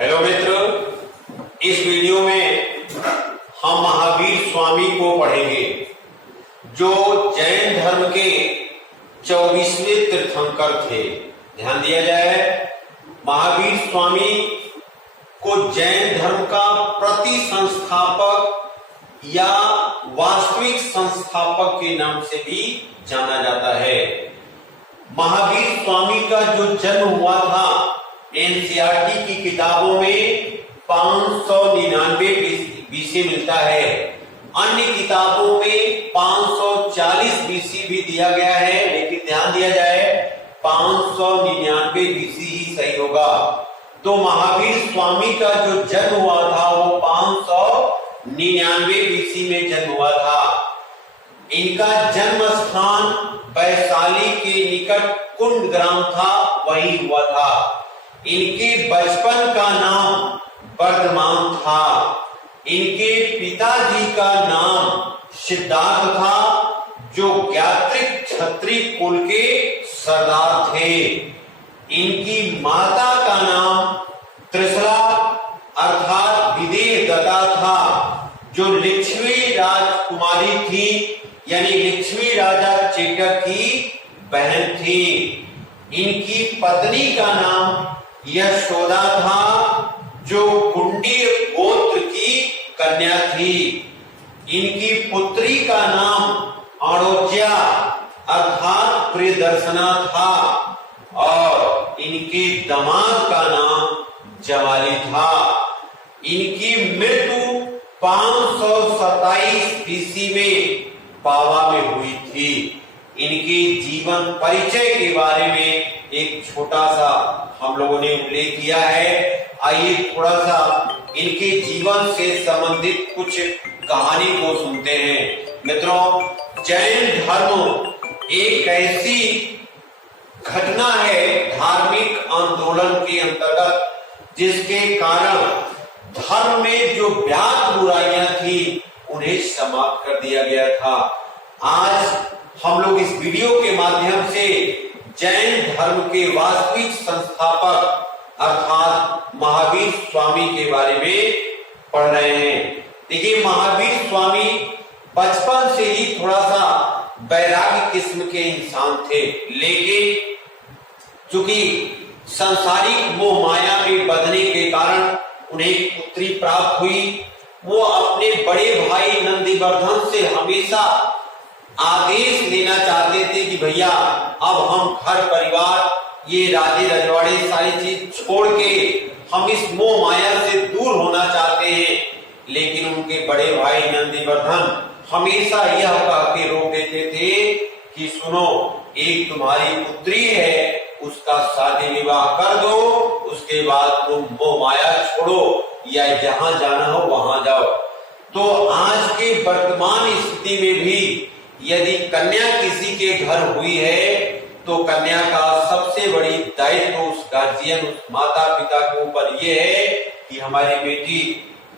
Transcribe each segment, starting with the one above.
Hello मित्र, इस video में हम महावीर स्वामी को पढ़ेंगे जो जैन धर्म के 24वें तीर्थंकर थे। ध्यान दिया जाए, महावीर स्वामी को जैन धर्म का प्रति संस्थापक या वास्तविक संस्थापक के नाम से भी जाना जाता है। महावीर स्वामी का जो जन्म हुआ था एनसीईआरटी की किताबों में 599 बीसी मिलता है, अन्य किताबों में 540 बीसी भी दिया गया है, लेकिन ध्यान दिया जाए 599 बीसी ही सही होगा। तो महावीर स्वामी का जो जन्म हुआ था वो 599 बीसी में जन्म हुआ था। इनका जन्म स्थान वैशाली के निकट कुंड ग्राम था, वही हुआ था। इनके बचपन का नाम वर्धमान था। इनके पिताजी का नाम सिद्धार्थ था, जो ज्ञात्रिक क्षत्रिय कुल के सरदार थे। इनकी माता का नाम त्रिशला अर्थात विदेह दत्ता था, जो लक्ष्मी राजकुमारी थी, यानी लक्ष्मी राजा चेटक की बहन थी। इनकी पत्नी का नाम यशोदा था, जो कुंडी गोत्र की कन्या थी। इनकी पुत्री का नाम अणोज्या अर्थात प्रियदर्शना था और इनके दामाद का नाम जवाली था। इनकी मृत्यु 527 बीसी में पावा में हुई थी। इनके जीवन परिचय के बारे में एक छोटा सा हम लोगों ने उल्लेख किया है। आइए थोड़ा सा इनके जीवन से संबंधित कुछ कहानी को सुनते हैं। मित्रों, जैन धर्म एक ऐसी घटना है धार्मिक आंदोलन के अंतर्गत, जिसके कारण धर्म में जो व्याप्त बुराइयां थी उन्हें समाप्त कर दिया गया था। आज हम लोग इस वीडियो के माध्यम से जैन धर्म के वास्तविक संस्थापक अर्थात महावीर स्वामी के बारे में पढ़ रहे हैं। देखिए, महावीर स्वामी बचपन से ही थोड़ा सा वैराग्य किस्म के इंसान थे, लेकिन चूंकि सांसारिक मोह माया में बंधने के कारण उन्हें पुत्री प्राप्त हुई। वो अपने बड़े भाई नंदीवर्धन से हमेशा आदेश लेना चाहते थे कि भैया अब हम घर परिवार ये राजे रजवाड़े सारी चीज छोड़ के हम इस मोह माया से दूर होना चाहते हैं। लेकिन उनके बड़े भाई नंदीवर्धन हमेशा यह कह के रोक देते थे कि सुनो, एक तुम्हारी पुत्री है, उसका शादी विवाह कर दो, उसके बाद तुम मोह माया छोड़ो या जहां जाना हो वहां जाओ। तो आज के वर्तमान स्थिति में भी यदि कन्या किसी के घर हुई है तो कन्या का सबसे बड़ी दायित्व उस गार्जियन, उस माता पिता के ऊपर ये है कि हमारी बेटी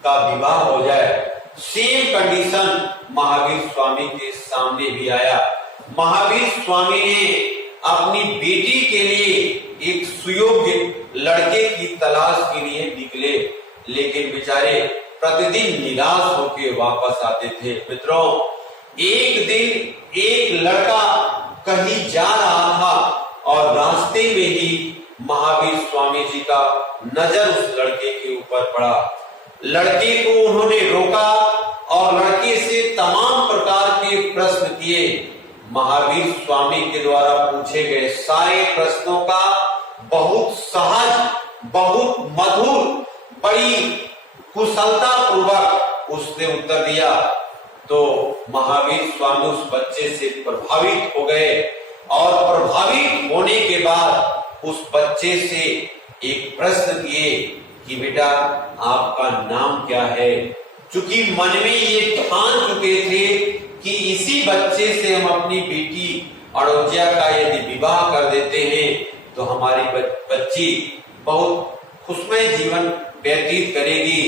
का विवाह हो जाए। सेम कंडीशन महावीर स्वामी के सामने भी आया। महावीर स्वामी ने अपनी बेटी के लिए एक सुयोग्य लड़के की तलाश के लिए निकले, लेकिन बेचारे प्रतिदिन निराश होकर वापस आते थे। मित्रों, एक दिन एक लड़का कहीं जा रहा था और रास्ते में ही महावीर स्वामी जी का नजर उस लड़के के ऊपर पड़ा। लड़के को उन्होंने रोका और लड़के से तमाम प्रकार के प्रश्न किए। महावीर स्वामी के द्वारा पूछे गए सारे प्रश्नों का बहुत सहज, बहुत मधुर, बड़ी कुशलता पूर्वक उसने उत्तर दिया। तो महावीर स्वामी उस बच्चे से प्रभावित हो गए और प्रभावित होने के बाद उस बच्चे से एक प्रश्न किए कि बेटा आपका नाम क्या है। चूंकि मन में ये ठान चुके थे कि इसी बच्चे से हम अपनी बेटी अणोज्या का यदि विवाह कर देते हैं तो हमारी बच्ची बहुत खुशमय जीवन व्यतीत करेगी,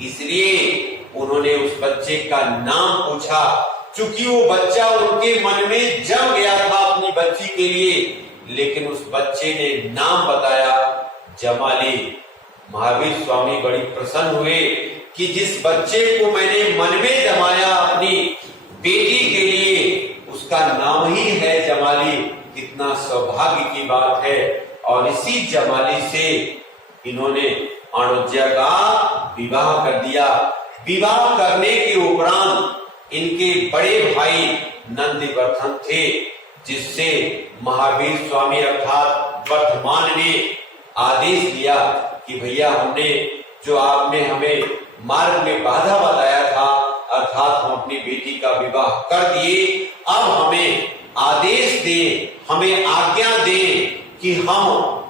इसलिए उन्होंने उस बच्चे का नाम पूछा। चूंकि वो बच्चा उनके मन में जम गया था अपनी बच्ची के लिए, लेकिन उस बच्चे ने नाम बताया जमाली। महावीर स्वामी बड़ी प्रसन्न हुए कि जिस बच्चे को मैंने मन में जमाया अपनी बेटी के लिए, उसका नाम ही है जमाली। कितना सौभाग्य की बात है। और इसी जमाली से इन्होंने अनुज्या का विवाह कर दिया। विवाह करने के उपरांत इनके बड़े भाई नंदिवर्धन थे, जिससे महावीर स्वामी अर्थात वर्धमान ने आदेश दिया कि भैया, हमने जो आपने हमें मार्ग में बाधा बताया था, अर्थात हम अपनी बेटी का विवाह कर दिए, अब हमें आदेश दें, हमें आज्ञा दें कि हम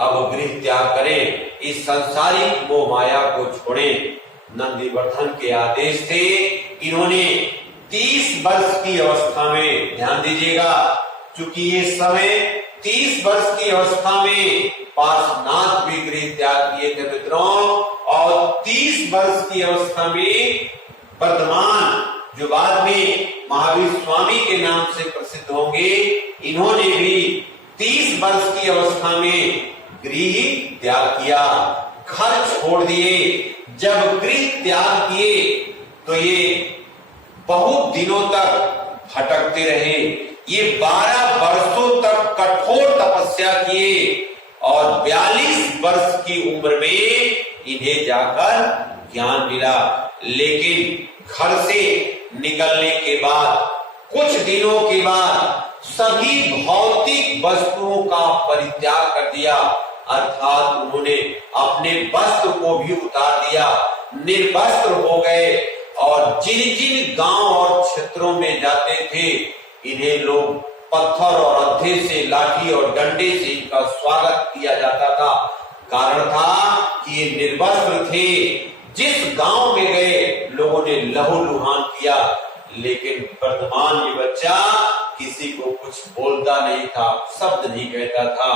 अब गृह त्याग करें, इस संसारिक मोह माया को छोड़ें। नंदिवर्धन के आदेश थे। इन्होंने 30 वर्ष की अवस्था में, ध्यान दीजिएगा, चूंकि ये समय 30 वर्ष की अवस्था में पार्श्वनाथ भी गृह त्याग किए थे मित्रों, और 30 वर्ष की अवस्था में वर्तमान जो बाद में महावीर स्वामी के नाम से प्रसिद्ध होंगे, इन्होंने भी 30 वर्ष की अवस्था में गृह त्याग किया, घर छोड़ दिए। जब गृह त्याग किए तो ये बहुत दिनों तक भटकते रहे। ये 12 वर्षों तक कठोर तपस्या किए और 42 वर्ष की उम्र में इन्हें जाकर ज्ञान मिला। लेकिन घर से निकलने के बाद कुछ दिनों के बाद सभी भौतिक वस्तुओं का परित्याग कर दिया, अर्थात उन्होंने अपने वस्त्र को भी उतार दिया, निर्वस्त्र हो गए। और जिन जिन गांव और क्षेत्रों में जाते थे, इन्हें लोग पत्थर और अद्धे से, लाठी और डंडे से इनका स्वागत किया जाता था। कारण था कि ये निर्वस्त्र थे। जिस गांव में गए लोगों ने लहूलुहान किया, लेकिन वर्तमान ये बच्चा किसी को कुछ बोलता नहीं था, शब्द नहीं कहता था।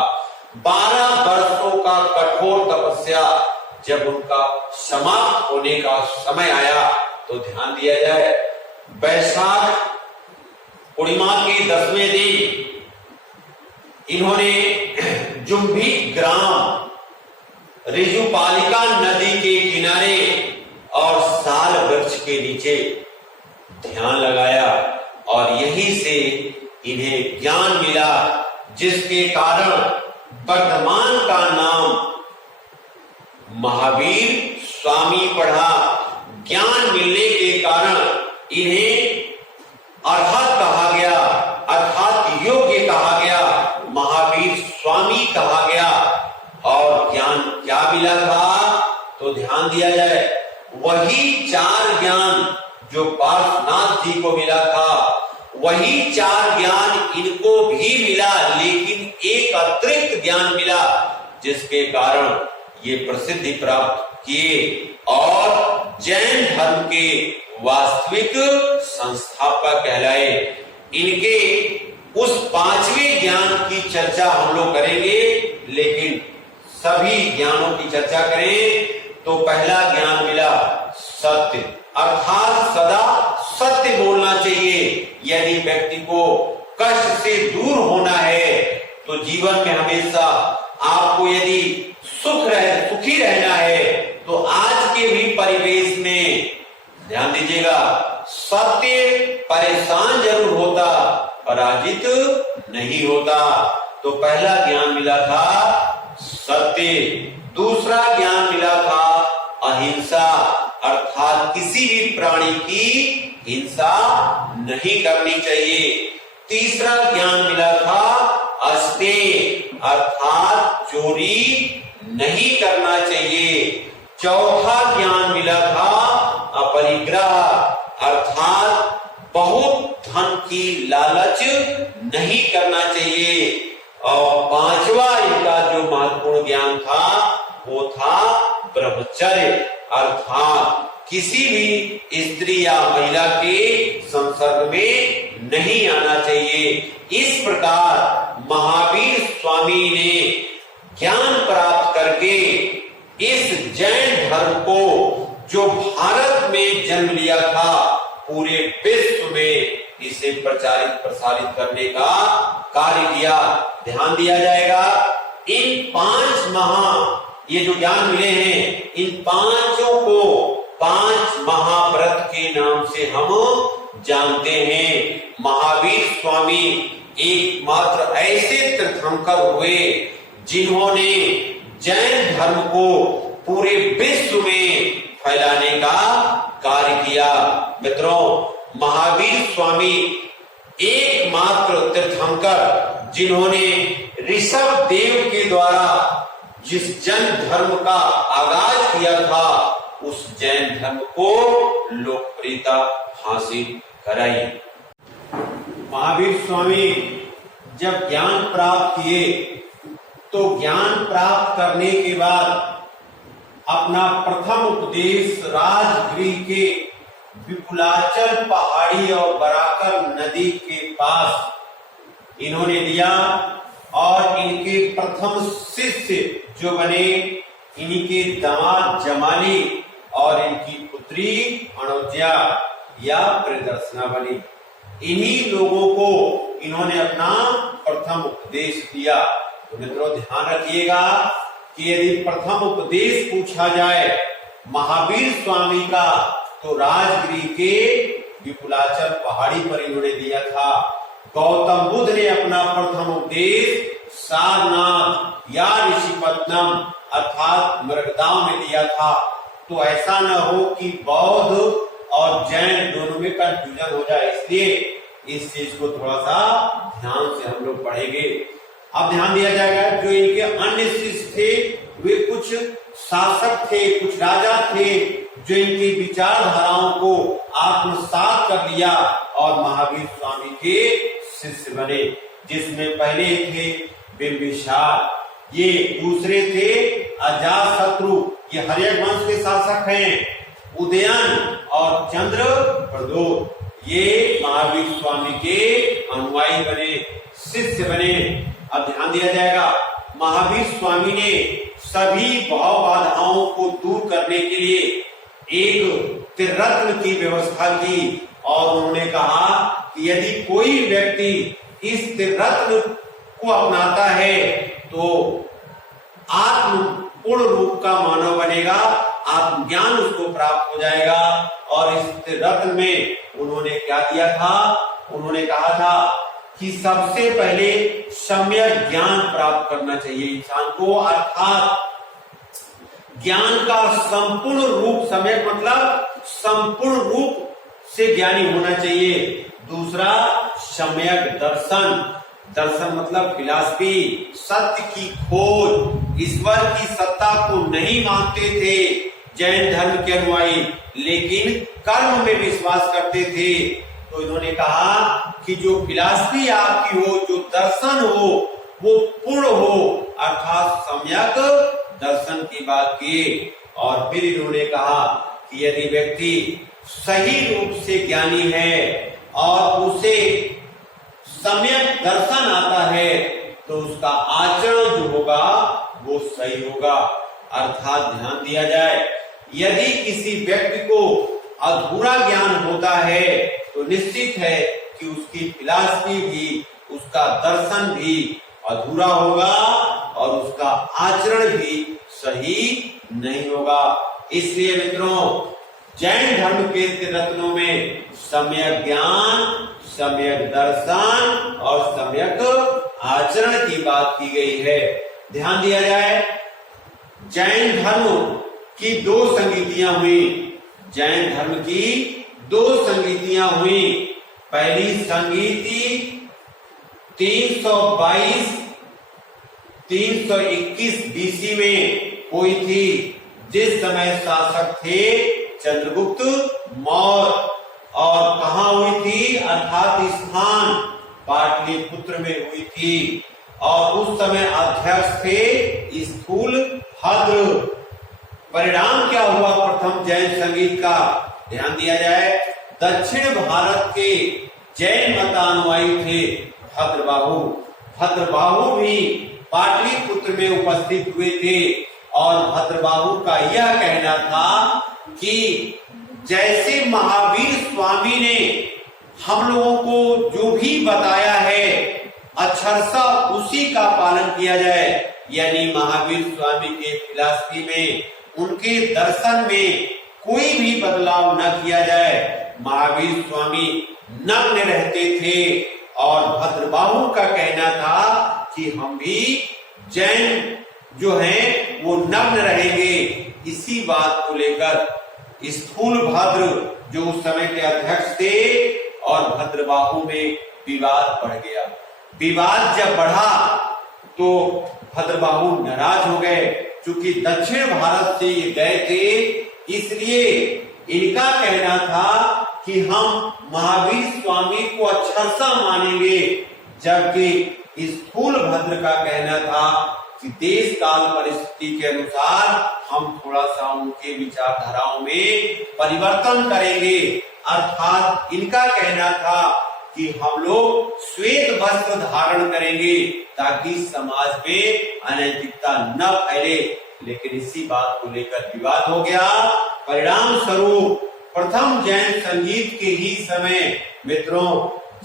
12 वर्षों का कठोर तपस्या जब उनका समाप्त होने का समय आया तो ध्यान दिया जाए, वैशाख पूर्णिमा के 10वें दिन इन्होंने जुम्भी ग्राम ऋजुपालिका नदी के किनारे और साल वृक्ष के नीचे ध्यान लगाया, और यहीं से इन्हें ज्ञान मिला, जिसके कारण वर्तमान का नाम महावीर स्वामी पढ़ा। ज्ञान मिलने के कारण इन्हें अर्हत कहा गया, अर्थात योग्य कहा गया, महावीर स्वामी कहा गया। और ज्ञान क्या मिला था तो ध्यान दिया जाए, वही 4 ज्ञान जो पार्श्वनाथ जी को मिला था, वही 4 ज्ञान इनको भी मिला, लेकिन एक अतिरिक्त ज्ञान मिला, जिसके कारण ये प्रसिद्धि प्राप्त किए और जैन धर्म के वास्तविक संस्थापक कहलाए। इनके उस 5वें ज्ञान की चर्चा हम लोग करेंगे, लेकिन सभी ज्ञानों की चर्चा करें तो पहला ज्ञान मिला सत्य, अर्थात सदा सत्य बोलना चाहिए। यदि व्यक्ति को कष्ट से दूर होना है तो जीवन में हमेशा आपको यदि सुखी रहना है तो आज के भी परिवेश में ध्यान दीजिएगा, सत्य परेशान जरूर होता, पराजित नहीं होता। तो पहला ज्ञान मिला था सत्य। दूसरा ज्ञान मिला था अहिंसा, अर्थात किसी भी प्राणी की हिंसा नहीं करनी चाहिए। तीसरा ज्ञान मिला था अस्तेय, अर्थात चोरी नहीं करना चाहिए। चौथा ज्ञान मिला था अपरिग्रह, अर्थात बहुत धन की लालच नहीं करना चाहिए। और 5वां इनका जो महत्वपूर्ण ज्ञान था वो था ब्रह्मचर्य, अर्थात किसी भी स्त्री या महिला के संसर्ग में नहीं आना चाहिए। इस प्रकार महावीर स्वामी ने ज्ञान प्राप्त करके इस जैन धर्म को, जो भारत में जन्म लिया था, पूरे विश्व में इसे प्रचारित प्रसारित करने का कार्य किया। ध्यान दिया जाएगा, इन 5 ये जो ज्ञान मिले हैं, इन पांचों को 5 महाव्रत के नाम से हम जानते हैं। महावीर स्वामी एकमात्र ऐसे तीर्थंकर हुए जिन्होंने जैन धर्म को पूरे विश्व में फैलाने का कार्य किया। मित्रों, महावीर स्वामी एकमात्र तीर्थंकर जिन्होंने ऋषभ देव के द्वारा जिस जैन धर्म का आगाज किया था, उस जैन धर्म को लोकप्रियता हासिल कराई। महावीर स्वामी जब ज्ञान प्राप्त किए तो ज्ञान प्राप्त करने के बाद अपना प्रथम उपदेश राजगृह के विपुलाचल पहाड़ी और बराकर नदी के पास इन्होंने दिया और इनके प्रथम शिष्य जो बने, इनके दामाद जमाली और इनकी पुत्री अनुजा या प्रियदर्शना बनी। इन्हीं लोगों को इन्होंने अपना प्रथम उपदेश दिया। तो मित्रों, ध्यान रखिएगा कि यदि प्रथम उपदेश पूछा जाए महावीर स्वामी का, तो राजगृह के विपुलाचल पहाड़ी पर इन्होंने दिया था। गौतम बुद्ध ने अपना प्रथम उपदेश सारनाथ या ऋषिपत्तनम अर्थात मृगदाव में दिया था। तो ऐसा न हो कि बौद्ध और जैन दोनों में कंफ्यूजन हो जाए, इसलिए इस चीज को थोड़ा सा ध्यान से हम लोग पढ़ेंगे। अब ध्यान दिया जाएगा, जो इनके अन्य शिष्य थे वे कुछ शासक थे, कुछ राजा थे, जो इनकी विचारधाराओं को आत्मसात कर लिया और महावीर स्वामी के शिष्य बने। जिसमें पहले थे बिंबिसार, ये दूसरे थे अजातशत्रु, ये हर्यक वंश के शासक हैं। उदयन और चंद्रप्रद्योत, ये महावीर स्वामी के अनुयायी बने, शिष्य बने। अब ध्यान दिया जाएगा, महावीर स्वामी ने सभी भाव बाधाओं को दूर करने के लिए एक त्रिरत्न की व्यवस्था की और उन्होंने कहा कि यदि कोई व्यक्ति इस त्रिरत्न को अपनाता है तो आत्म पूर्ण रूप का मानव बनेगा, आत्मज्ञान उसको प्राप्त हो जाएगा। और इस त्रिरत्न में उन्होंने क्या दिया था? उन्होंने कहा था कि सबसे पहले सम्यक ज्ञान प्राप्त करना चाहिए इंसान को, अर्थात ज्ञान का संपूर्ण रूप, सम्यक मतलब संपूर्ण रूप से ज्ञानी होना चाहिए। दूसरा सम्यक दर्शन, दर्शन मतलब फिलॉसफी, सत्य की खोज। ईश्वर की सत्ता को नहीं मानते थे जैन धर्म के अनुयायी, लेकिन कर्म में विश्वास करते थे। तो इन्होंने कहा कि जो फिलॉसफी आपकी हो, जो दर्शन हो, वो पूर्ण हो, अर्थात सम्यक दर्शन की बात की। और फिर इन्होंने कहा कि यदि व्यक्ति सही रूप से ज्ञानी है और उसे सम्यक दर्शन आता है तो उसका आचरण जो होगा वो सही होगा। अर्थात ध्यान दिया जाए, यदि किसी व्यक्ति को अधूरा ज्ञान होता है तो निश्चित है कि उसकी फिलॉसफी भी, उसका दर्शन भी अधूरा होगा और उसका आचरण भी सही नहीं होगा। इसलिए मित्रों, जैन धर्म के त्रिरत्नों में सम्यक ज्ञान, सम्यक दर्शन और सम्यक आचरण की बात की गई है। ध्यान दिया जाए, जैन धर्म की 2 संगीतियां हुई। जैन धर्म की 2 संगीतियां हुई। पहली संगीति 322 321 बीसी में हुई थी, जिस समय शासक थे चंद्रगुप्त मौर्य। और कहाँ हुई थी? अर्थात स्थान पाटलिपुत्र में हुई थी। और उस समय अध्यक्ष थे स्थूलभद्र। परिणाम क्या हुआ प्रथम जैन संगीत का? ध्यान दिया जाए, दक्षिण भारत के जैन मतानुयायी थे भद्रबाहु। भद्रबाहु भी पाटलिपुत्र में उपस्थित हुए थे और भद्रबाहु का यह कहना था कि जैसे महावीर स्वामी ने हम लोगों को जो भी बताया है अक्षरशः उसी का पालन किया जाए। यानी महावीर स्वामी के फिलॉसफी में, उनके दर्शन में कोई भी बदलाव न किया जाए। महावीर स्वामी नग्न रहते थे और भद्रबाहु का कहना था कि हम भी जैन जो हैं वो नग्न रहेंगे। इसी बात को लेकर स्थूलभद्र जो उस समय के अध्यक्ष थे और भद्रबाहु में विवाद बढ़ गया। विवाद जब बढ़ा तो भद्रबाहु नाराज हो गए। क्योंकि दक्षिण भारत से ये गए थे, इसलिए इनका कहना था कि हम महावीर स्वामी को अक्षरशः मानेंगे, जबकि स्थूलभद्र का कहना था कि देश काल परिस्थिति के अनुसार हम थोड़ा सा उनके विचारधाराओं में परिवर्तन करेंगे। अर्थात इनका कहना था कि हम लोग श्वेत वस्त्र धारण करेंगे ताकि समाज में अनैतिकता न फैले। लेकिन इसी बात को लेकर विवाद हो गया। परिणाम स्वरूप प्रथम जैन संगीत के ही समय मित्रों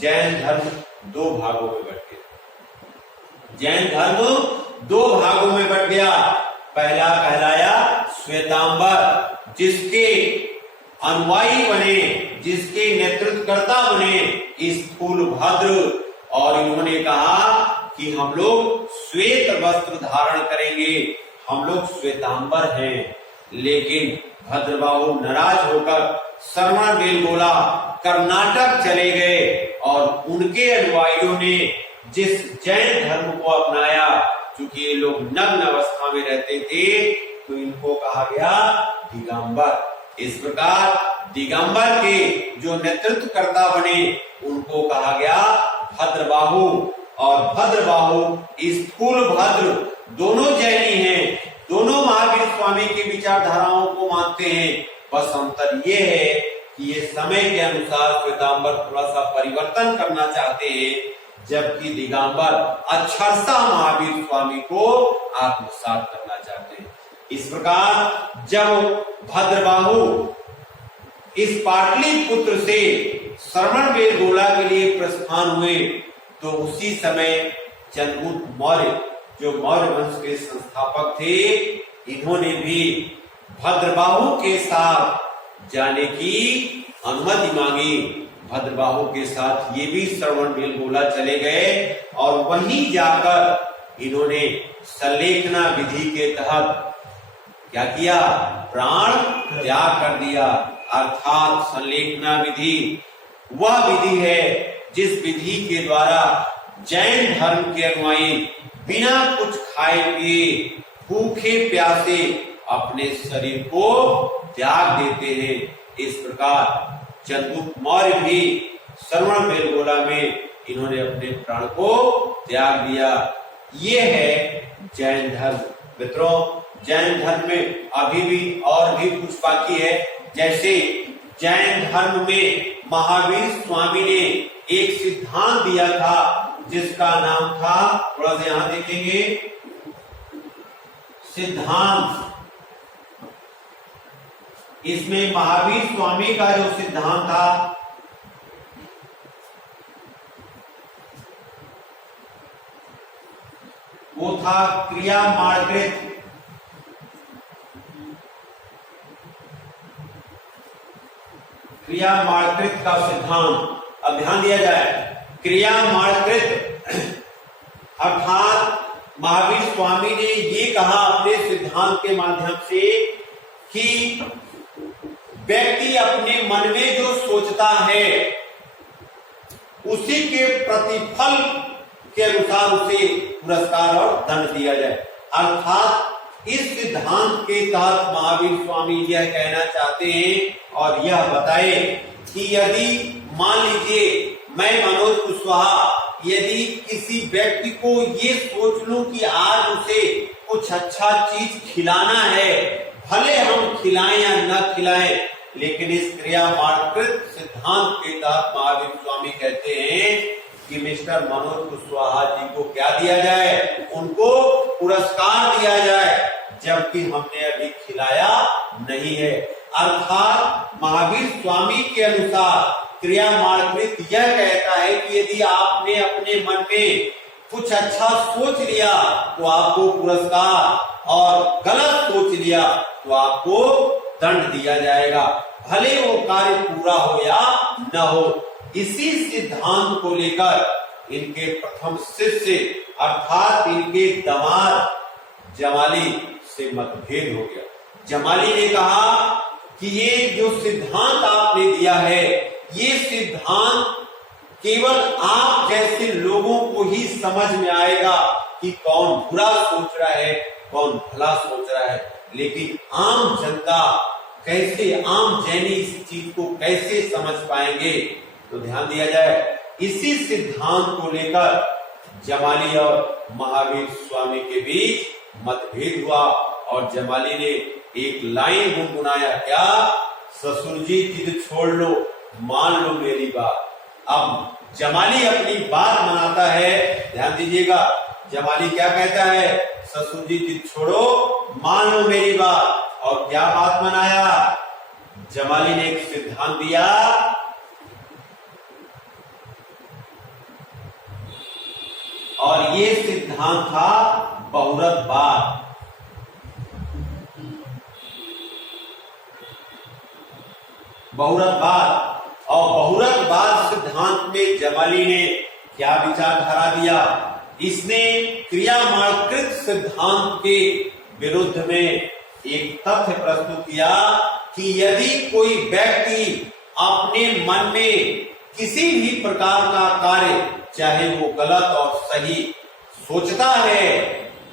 जैन धर्म दो भागों में बट गया। जैन धर्म दो भागों में बट गया। पहला कहलाया श्वेतांबर, जिसके अनुयायी बने, जिसके नेतृत्वकर्ता बने स्थूलभद्र, और इन्होंने कहा कि हम लोग श्वेत वस्त्र धारण करेंगे, हम लोग श्वेतांबर हैं। लेकिन भद्रबाहु नाराज होकर श्रवणबेलगोला कर्नाटक चले गए और उनके अनुयायियों ने जिस जैन धर्म को अपनाया, क्योंकि ये लोग नग्न अवस्था में रहते थे, तो इनको कहा गया दिगंबर। इस प्रकार दिगंबर के जो नेतृत्वकर्ता बने उनको कहा गया भद्रबाहु। और भद्रबाहु स्थूलभद्र दोनों जैनी हैं, दोनों महावीर स्वामी की विचारधाराओं को मानते हैं। बस अंतर ये है कि ये समय के अनुसार श्वेतांबर थोड़ा सा परिवर्तन करना चाहते हैं, जबकि दिगंबर अक्षरशः महावीर स्वामी को आत्मसात करना चाहते हैं। इस प्रकार जब भद्रबाहु इस पाटलिपुत्र से श्रवणबेलगोला के लिए प्रस्थान हुए, तो उसी समय चंद्रगुप्त मौर्य जो मौर्य वंश के संस्थापक थे, इन्होंने भी भद्रबाहु के साथ जाने की अनुमति मांगी। भद्रबाहु के साथ ये भी श्रवणबेलगोला चले गए और वहीं जाकर इन्होंने संलेखना विधि के तहत क्या किया? प्राण त्याग कर दिया। अर्थात संलेखना विधि वह विधि है जिस विधि के द्वारा जैन धर्म के अनुयायी बिना कुछ खाए पिए भूखे प्यासे अपने शरीर को त्याग देते हैं। इस प्रकार चंद्रगुप्त मौर्य भी श्रवणबेलगोला में इन्होंने अपने प्राण को त्याग दिया। ये है जैन धर्म। मित्रों, जैन धर्म में अभी भी और भी कुछ बाकी है। जैसे जैन धर्म में महावीर स्वामी ने एक सिद्धांत दिया था जिसका नाम था, थोड़ा सा यहां देखेंगे, सिद्धांत। इसमें महावीर स्वामी का जो सिद्धांत था वो था क्रिया माणकृत। क्रिया माणकृत का सिद्धांत। अब ध्यान दिया जाए, क्रिया माणकृत अर्थात महावीर स्वामी ने ये कहा अपने सिद्धांत के माध्यम से कि व्यक्ति अपने मन में जो सोचता है उसी के प्रतिफल के अनुसार उसे पुरस्कार और दंड दिया जाए। अर्थात इस सिद्धांत के तहत महावीर स्वामी यह कहना चाहते हैं और यह बताए कि यदि मान लीजिए मैं मनोज कुशवाहा यदि किसी व्यक्ति को ये सोच लूं कि आज उसे कुछ अच्छा चीज खिलाना है, भले हम खिलाएं या न खिलाएं, लेकिन इस क्रिया माणकृत सिद्धांत के तहत महावीर स्वामी कहते हैं कि मिस्टर मनोज कुशवाहा जी को क्या दिया जाए? उनको पुरस्कार दिया जाए, जबकि हमने अभी खिलाया नहीं है। अर्थात महावीर स्वामी के अनुसार क्रियामाणकृत यह कहता है कि यदि आपने अपने मन में कुछ अच्छा सोच लिया तो आपको पुरस्कार, और गलत सोच लिया तो आपको दंड दिया जाएगा, भले वो कार्य पूरा हो या न हो। इसी सिद्धांत को लेकर इनके प्रथम शिष्य अर्थात इनके दामाद जमाली से मतभेद हो गया। जमाली ने कहा कि ये जो सिद्धांत आपने दिया है, ये सिद्धांत केवल आप जैसे लोगों को ही समझ में आएगा कि कौन बुरा सोच रहा है, कौन भला सोच रहा है, लेकिन आम जनता कैसे, आम जैनी इस चीज को कैसे समझ पाएंगे। तो ध्यान दिया जाए, इसी सिद्धांत को लेकर जमाली और महावीर स्वामी के बीच मतभेद हुआ और जमाली ने एक लाइन गुनगुनाया, क्या? ससुर जी जिद छोड़ लो, मान लो मेरी बात। अब जमाली अपनी बात मनाता है, ध्यान दीजिएगा, जमाली क्या कहता है? ससुर जी जिद छोड़ो, मान लो मेरी बात। और क्या बात मनाया? जमाली ने एक सिद्धांत दिया, और ये सिद्धांत था बहुरतवाद। बहुरतवाद, और बहुरतवाद सिद्धांत में जमाली ने क्या विचारधारा दिया? इसने क्रियामाणकृत सिद्धांत के विरुद्ध में एक तथ्य प्रस्तुत किया कि यदि कोई व्यक्ति अपने मन में किसी भी प्रकार का कार्य, चाहे वो गलत और सही सोचता है,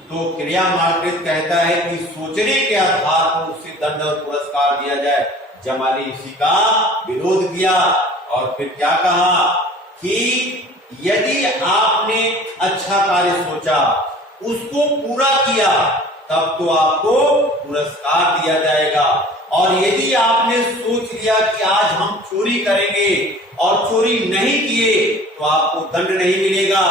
तो क्रियामाणकृत कहता है कि सोचने के आधार पर उसे दंड और पुरस्कार दिया जाए। जमाली इसी का विरोध किया और फिर क्या कहा कि यदि आपने अच्छा कार्य सोचा, उसको पूरा किया, तब तो आपको पुरस्कार दिया जाएगा, और यदि आपने सोच लिया कि आज हम चोरी करेंगे और चोरी नहीं किए तो आपको दंड नहीं मिलेगा।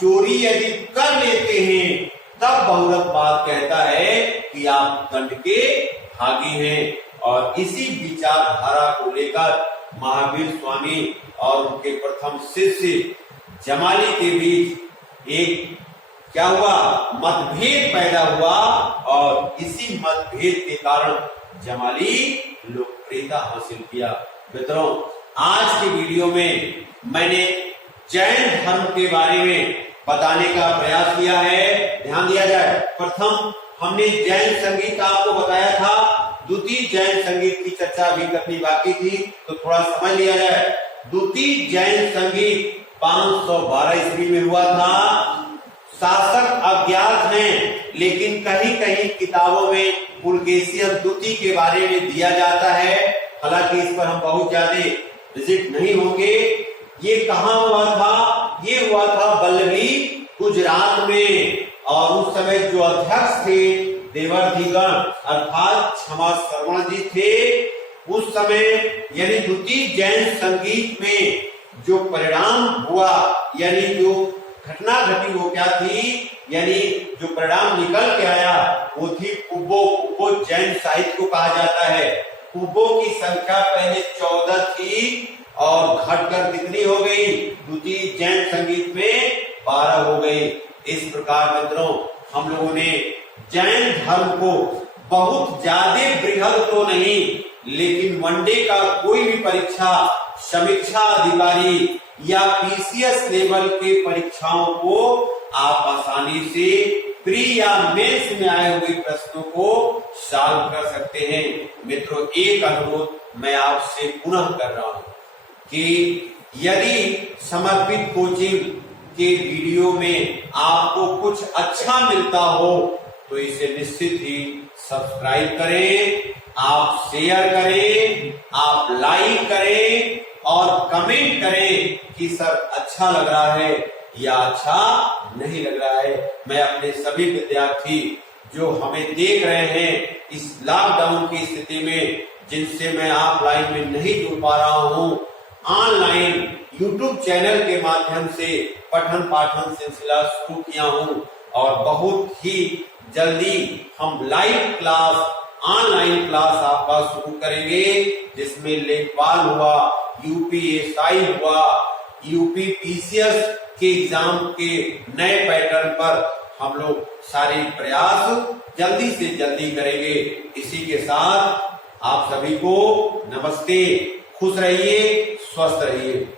चोरी यदि कर लेते हैं तब बहुरतवाद कहता है कि आप दंड के भागी हैं। और इसी विचारधारा को लेकर महावीर स्वामी और उनके प्रथम शिष्य जमाली के बीच एक क्या हुआ? मतभेद पैदा हुआ, और इसी मतभेद के कारण जमाली लोकप्रियता हासिल किया। मित्रों, आज के वीडियो में मैंने जैन धर्म के बारे में बताने का प्रयास किया है। ध्यान दिया जाए, प्रथम हमने जैन संगीत आपको बताया था, द्वितीय जैन संगीत की चर्चा अभी करनी बाकी थी, तो थोड़ा समझ लिया जाए। द्वितीय जैन संगीत 512 ईस्वी में हुआ था। शासक अज्ञात हैं, लेकिन कहीं कहीं किताबों में पुलकेशियन द्वितीय के बारे में दिया जाता है। हालांकि इस पर हम बहुत ज्यादा विजिट नहीं होंगे। ये कहाँ हुआ था? ये हुआ था बल्लभी, गुजरात में, और उस समय जो अध्यक्ष थे देवर्धिगण अर्थात क्षमा श्रवण जी थे। उस समय यानी द्वितीय जैन संगीत में जो परिणाम हुआ, यानी जो घटना घटी वो क्या थी, यानी जो परिणाम निकल के आया वो थी कुब्बो। कुब्बो जैन साहित्य को कहा जाता है। कुब्बो की संख्या पहले 14 थी और घटकर कितनी हो गई? द्वितीय जैन संगीत में 12 हो गई। इस प्रकार मित्रों, हम लोगों ने जैन धर्म को बहुत ज्यादा बृहद तो नहीं, लेकिन वनडे का कोई भी परीक्षा, समीक्षा अधिकारी या पीसीएस लेवल के परीक्षाओं को आप आसानी से प्री या मेंस में आए हुए प्रश्नों को सॉल्व कर सकते हैं। मित्रों, एक अनुरोध मैं आपसे पुनः कर रहा हूं कि यदि समर्पित कोचिंग के वीडियो में आपको कुछ अच्छा मिलता हो तो इसे निश्चित ही सब्सक्राइब करें, आप शेयर करें, आप लाइक करें और कमेंट करें कि सर अच्छा लग रहा है या अच्छा नहीं लग रहा है। मैं अपने सभी विद्यार्थी जो हमें देख रहे हैं इस लॉकडाउन की स्थिति में, जिनसे मैं ऑफलाइन में नहीं जुड़ पा रहा हूँ, ऑनलाइन यूट्यूब चैनल के माध्यम से पठन पाठन सिलसिला शुरू किया हूँ, और बहुत ही जल्दी हम लाइव क्लास, ऑनलाइन क्लास आपका शुरू करेंगे, जिसमें लेखपाल हुआ यूपीएसआई हुआ, यूपी पीसीएस के एग्जाम के नए पैटर्न पर हम लोग सारे प्रयास जल्दी से जल्दी करेंगे। इसी के साथ आप सभी को नमस्ते, खुश रहिए, स्वस्थ रहिए।